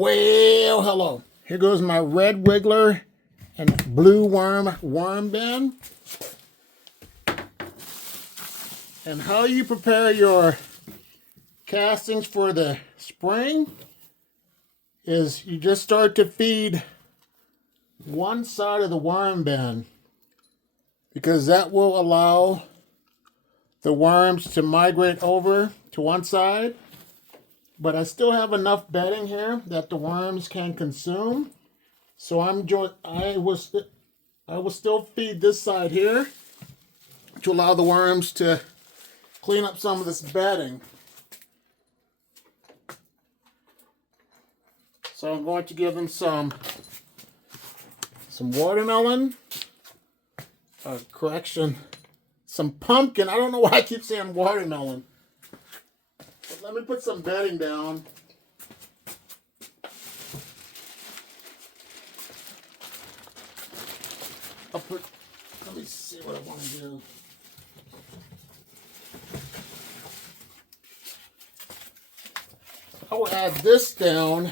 Well, hello. Here goes my red wiggler and blue worm bin. And how you prepare your castings for the spring is you just start to feed one side of the worm bin, because that will allow the worms to migrate over to one side. But I still have enough bedding here that the worms can consume. So I will still feed this side here to allow the worms to clean up some of this bedding. So I'm going to give them some watermelon. Some pumpkin. I don't know why I keep saying watermelon. But let me put some bedding down. Let me see what I want to do. I will add this down.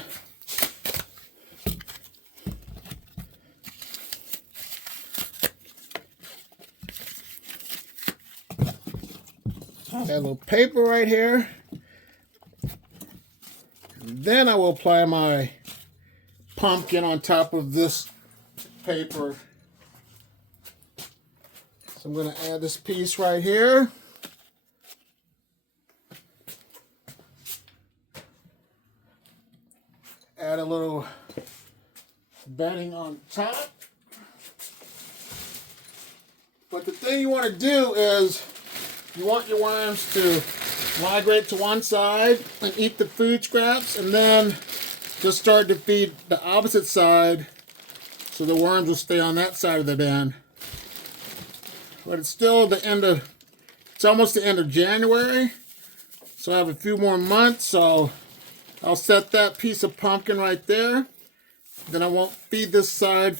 I have a little paper right here. And then I will apply my pumpkin on top of this paper. So I'm going to add this piece right here. Add a little bedding on top. But the thing you want to do is you want your worms to migrate to one side and eat the food scraps, and then just start to feed the opposite side so the worms will stay on that side of the bin. But it's almost the end of January, so I have a few more months, so I'll set that piece of pumpkin right there. Then I won't feed this side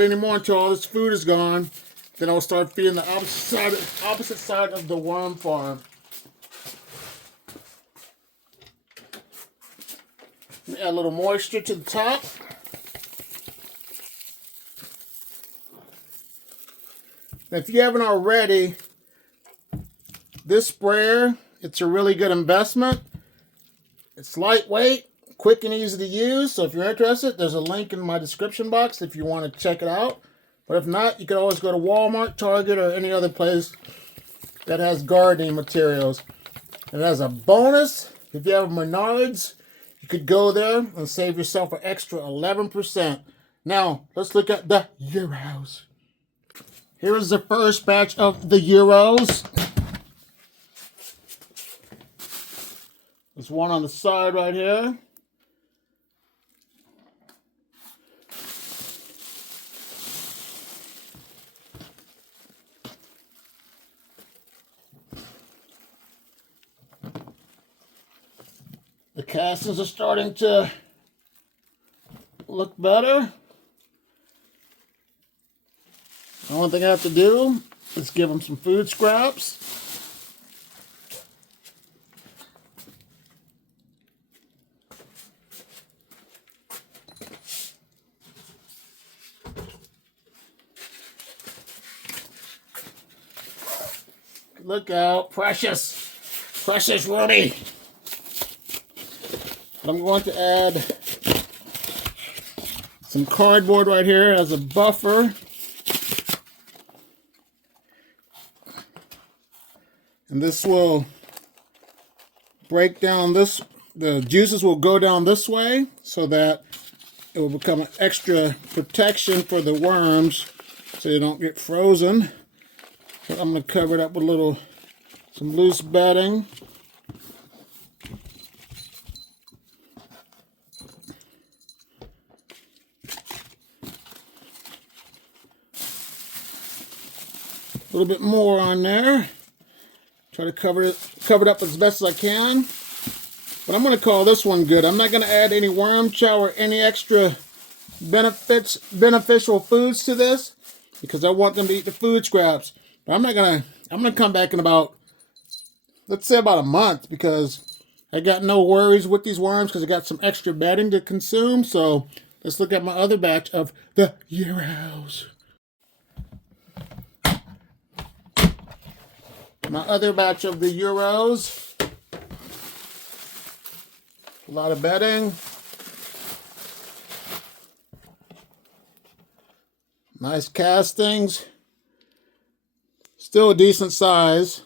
anymore until all this food is gone. Then I'll start feeding the opposite side of the worm farm. Add a little moisture to the top. If you haven't already, this sprayer, it's a really good investment. It's lightweight, quick and easy to use. So if you're interested, there's a link in my description box if you want to check it out. But if not, you can always go to Walmart, Target, or any other place that has gardening materials. And as a bonus, if you have Menards, you could go there and save yourself an extra 11%. Now, let's look at the euros. Here is the first batch of the euros. There's one on the side right here. The castings are starting to look better. The only thing I have to do is give them some food scraps. Look out, precious Rudy. I'm going to add some cardboard right here as a buffer. And this will break down the juices will go down this way so that it will become an extra protection for the worms so they don't get frozen. But I'm going to cover it up with some loose bedding. A little bit more on there. Try to cover it up as best as I can. But I'm going to call this one good. I'm not going to add any worm chow or any extra beneficial foods to this because I want them to eat the food scraps. But I'm going to come back in let's say about a month, because I got no worries with these worms because I got some extra bedding to consume. So let's look at my other batch of the Euros. My other batch of the Euros. A lot of bedding. Nice castings. Still a decent size.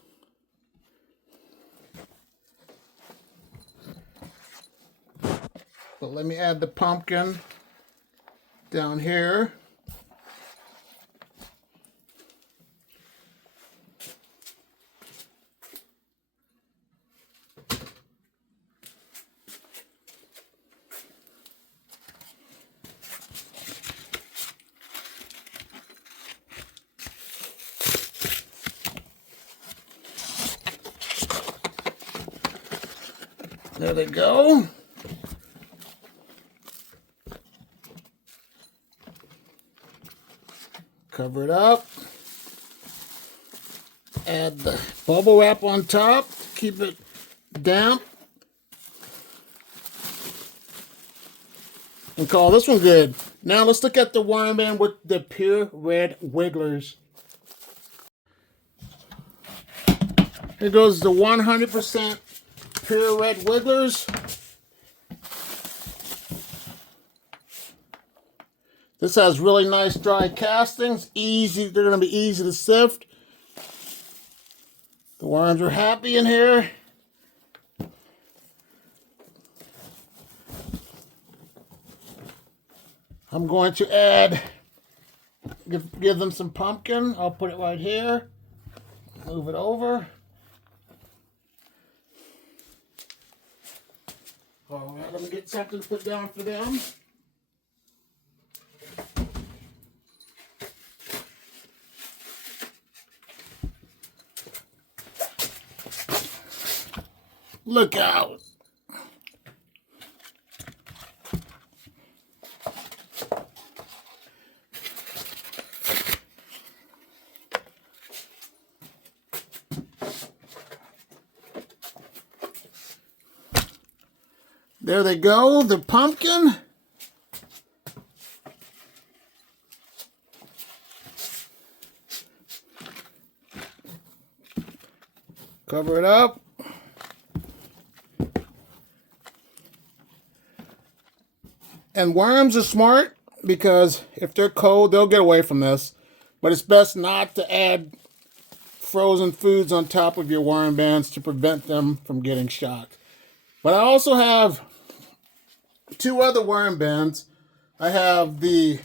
But let me add the pumpkin down here. There they go. Cover it up. Add the bubble wrap on top. Keep it damp. And call this one good. Now let's look at the worm bin with the pure red wigglers. Here goes the 100% pure red wigglers. This has really nice dry castings. Easy, they're going to be easy to sift. The worms are happy in here. I'm going to add, give them some pumpkin. I'll put it right here. Move it over. All right, let me get something to put down for them. Look out. There they go, the pumpkin. Cover it up. And worms are smart because if they're cold, they'll get away from this. But it's best not to add frozen foods on top of your worm bins to prevent them from getting shocked. But I also have two other worm bins. I have the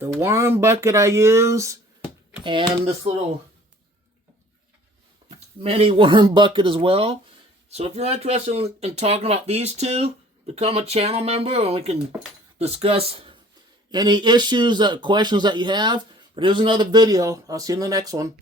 worm bucket I use and this little mini worm bucket as well. So if you're interested in talking about these two, become a channel member and we can discuss any issues, questions that you have. But here's another video. I'll see you in the next one.